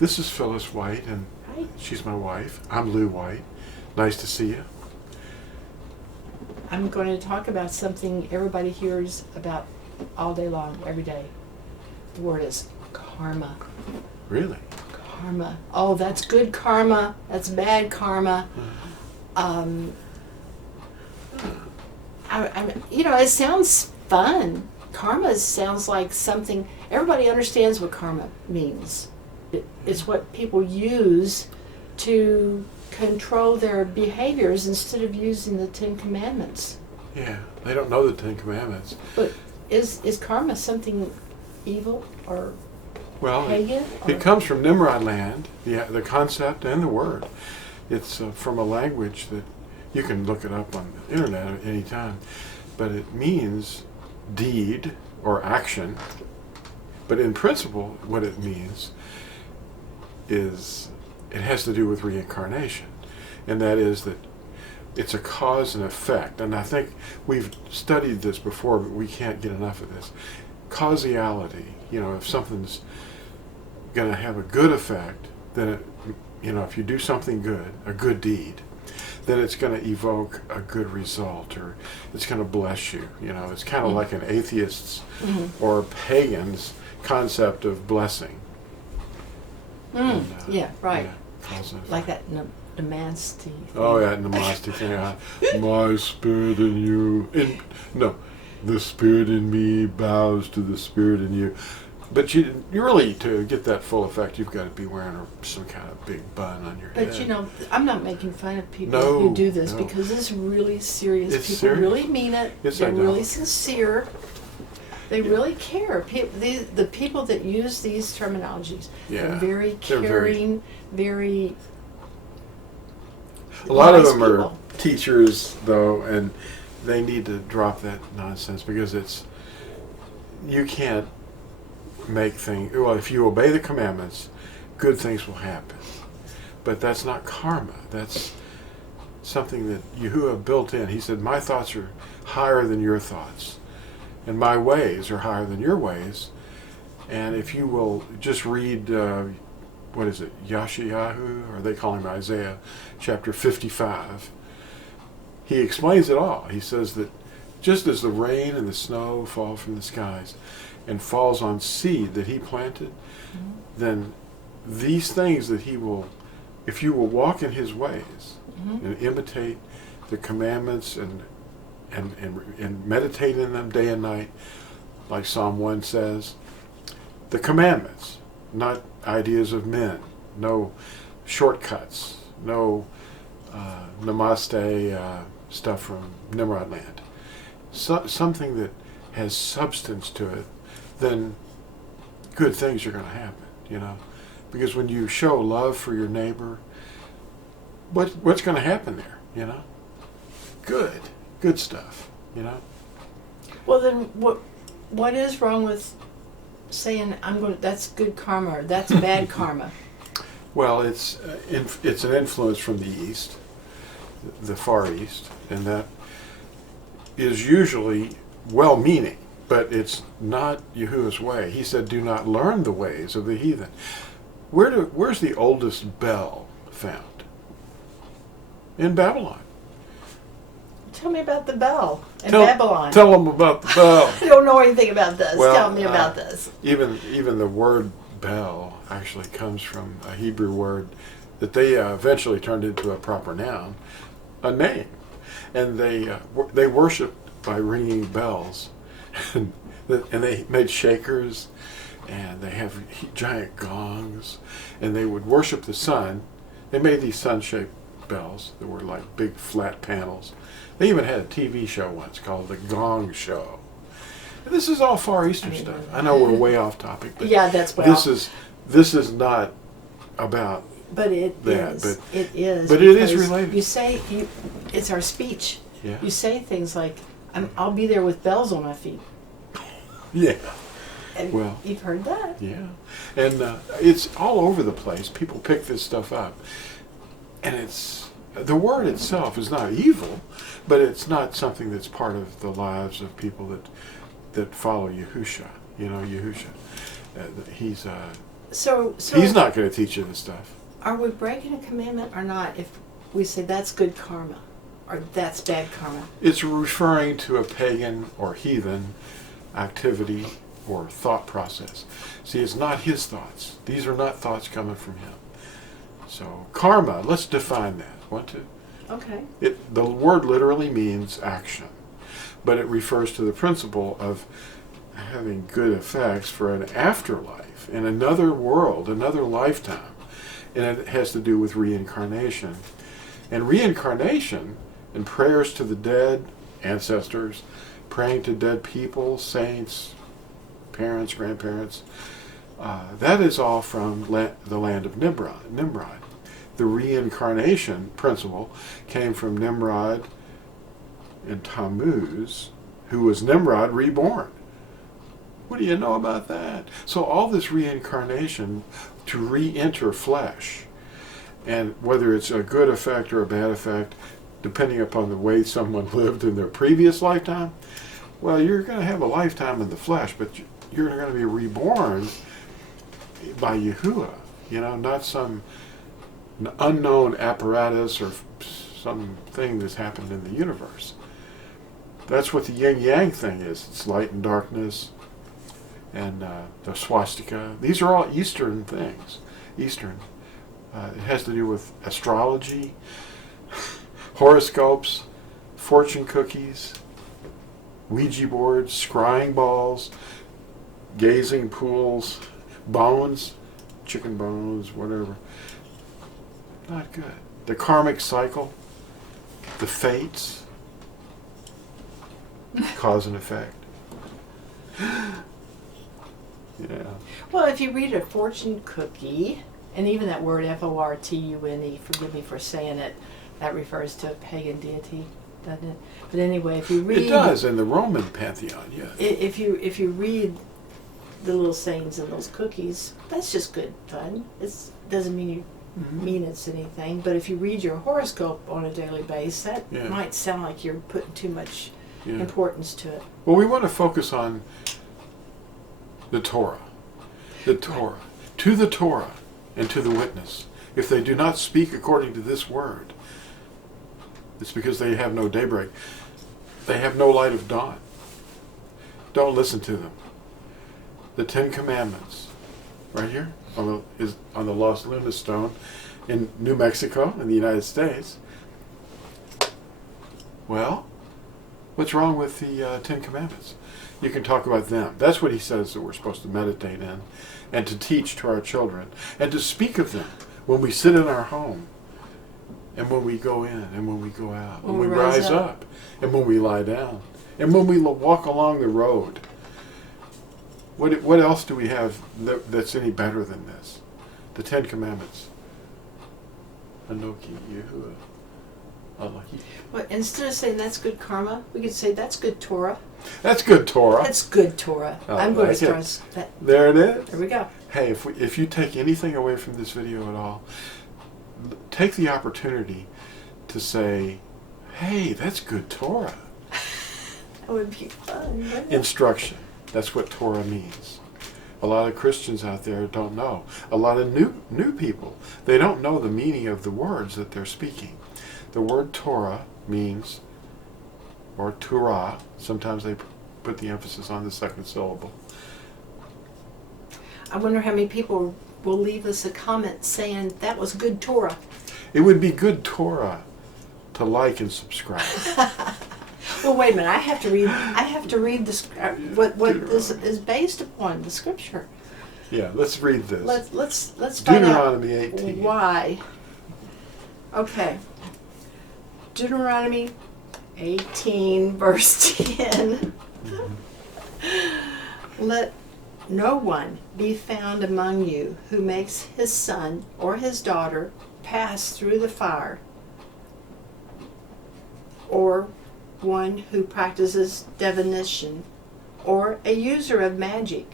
This is Phyllis White, and Hi. she's my wife. I'm Lew White. Nice to see you. I'm going to talk about something everybody hears about all day long, every day. The word is karma. Really? Karma. Oh, that's good karma. That's bad karma. It sounds fun. Karma sounds like something, everybody understands what karma means. It's what people use to control their behaviors instead of using the Ten Commandments. Yeah, they don't know the Ten Commandments. But is karma something evil or pagan? It comes from Nimrod land, the concept and the word. It's from a language that you can look it up on the internet at any time. But it means deed or action. But in principle, what it means is it has to do with reincarnation. And that is that it's a cause and effect. And I think we've studied this before, but we can't get enough of this. Causality, if something's going to have a good effect, then if you do something good, a good deed, then it's going to evoke a good result, or it's going to bless you. It's kind of like an atheist's or pagan's concept of blessing. And, right. Yeah, like that namaste thing. Oh yeah, namaste thing. My spirit in you. The spirit in me bows to the spirit in you. But you really, to get that full effect, you've got to be wearing some kind of big bun on your head. But I'm not making fun of people who do this because it's really serious. It's people serious. really mean it. They're really sincere. They really care. The people that use these terminologies, they're very caring, very. A lot of nice them people. are teachers, though, and they need to drop that nonsense because you can't make things. Well, if you obey the commandments, good things will happen. But that's not karma. That's something that Yahuah built in. He said, my thoughts are higher than your thoughts, and my ways are higher than your ways. And if you will just read, Yashayahu, or they call him Isaiah, chapter 55, he explains it all. He says that just as the rain and the snow fall from the skies and falls on seed that he planted, then these things that he will, if you will walk in his ways and imitate the commandments and meditate in them day and night, like Psalm 1 says, the commandments, not ideas of men, no shortcuts, no namaste stuff from Nimrod land. Something that has substance to it, then good things are going to happen, Because when you show love for your neighbor, what's going to happen there, Good stuff, Well, then what is wrong with saying that's good karma or that's bad karma? Well, it's an influence from the East, the Far East, and that is usually well-meaning, but it's not Yahuah's way. He said, do not learn the ways of the heathen. Where's the oldest bell found? In Babylon. Tell me about the bell in Babylon. Tell them about the bell. I don't know anything about this. Well, Tell me about this. Even the word bell actually comes from a Hebrew word that they eventually turned into a proper noun, a name. And they worshiped by ringing bells. And they made shakers, and they have giant gongs, and they would worship the sun. They made these sun-shaped bells that were like big flat panels. They even had a TV show once called The Gong Show. And this is all Far Eastern stuff. I know we're way off topic, but this is not about But it that. is. It is. But it is related. You say it's our speech. Yeah. You say things like, "I'll be there with bells on my feet." Yeah. And well, you've heard that. Yeah, and it's all over the place. People pick this stuff up, and the word itself is not evil, but it's not something that's part of the lives of people that follow Yahusha. Yahusha. He's So He's not going to teach you this stuff. are we breaking a commandment or not if we say that's good karma or that's bad karma? It's referring to a pagan or heathen activity or thought process. See, it's not his thoughts. These are not thoughts coming from him. So karma, let's define that. Want to? Okay. The word literally means action, but it refers to the principle of having good effects for an afterlife, in another world, another lifetime. And it has to do with reincarnation. And reincarnation and prayers to the dead, ancestors, praying to dead people, saints, parents, grandparents, that is all from the land of Nimrod. The reincarnation principle came from Nimrod and Tammuz, who was Nimrod reborn. What do you know about that? So all this reincarnation to re-enter flesh, and whether it's a good effect or a bad effect, depending upon the way someone lived in their previous lifetime, well, you're going to have a lifetime in the flesh, but you're going to be reborn by Yahuah, not some unknown apparatus or something that's happened in the universe. That's what the yin-yang thing is. It's light and darkness, and the swastika. These are all Eastern things. Eastern. It has to do with astrology, horoscopes, fortune cookies, Ouija boards, scrying balls, gazing pools, bones, chicken bones, whatever. Not good. The karmic cycle, the fates, cause and effect. Yeah. Well, if you read a fortune cookie, and even that word F-O-R-T-U-N-E, forgive me for saying it, that refers to a pagan deity, doesn't it? But anyway, if you read... It does, in the Roman pantheon, yes. If you read the little sayings in those cookies, that's just good fun. It doesn't mean you mean it's anything, but if you read your horoscope on a daily basis, that might sound like you're putting too much importance to it. Well, we want to focus on the Torah. The Torah. Right. To the Torah and to the witness. If they do not speak according to this word, it's because they have no daybreak. They have no light of dawn. Don't listen to them. The Ten Commandments, right here, on the Los Lunas stone in New Mexico, in the United States. Well, what's wrong with the Ten Commandments? You can talk about them. That's what he says that we're supposed to meditate in and to teach to our children and to speak of them when we sit in our home and when we go in and when we go out, when we rise up and when we lie down and when we walk along the road. What else do we have that's any better than this? The Ten Commandments. Anoki Yahuah. Well, instead of saying that's good karma, we could say that's good Torah. That's good Torah. That's good Torah. I'm going to start that. There it is. There we go. Hey, if you take anything away from this video at all, take the opportunity to say, hey, that's good Torah. That would be fun, wouldn't it? Instruction. That's what Torah means. A lot of Christians out there don't know. A lot of new people, they don't know the meaning of the words that they're speaking. The word Torah means, or Torah, sometimes they put the emphasis on the second syllable. I wonder how many people will leave us a comment saying that was good Torah. It would be good Torah to like and subscribe. Well, wait a minute. I have to read the what this is based upon, the scripture. Yeah, let's read this. Let's find Deuteronomy out 18. Why. Okay. Deuteronomy 18, verse 10. Let no one be found among you who makes his son or his daughter pass through the fire, or one who practices divination, or a user of magic,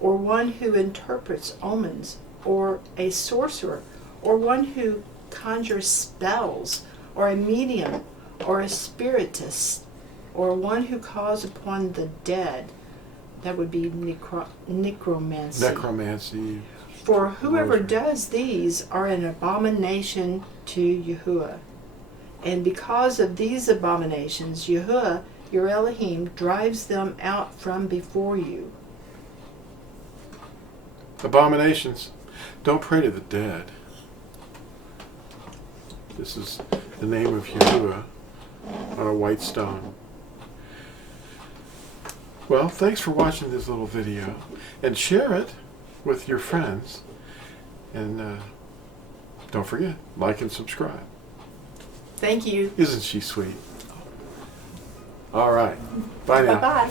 or one who interprets omens, or a sorcerer, or one who conjures spells, or a medium, or a spiritist, or one who calls upon the dead, That would be necromancy. Necromancy. For whoever Rosary. does these are an abomination to Yahuah. And because of these abominations, Yahuah, your Elohim, drives them out from before you. Abominations. Don't pray to the dead. This is the name of Yahuah on a white stone. Well, thanks for watching this little video. And share it with your friends. And don't forget, like and subscribe. Thank you. Isn't she sweet? All right. Bye now. Bye-bye.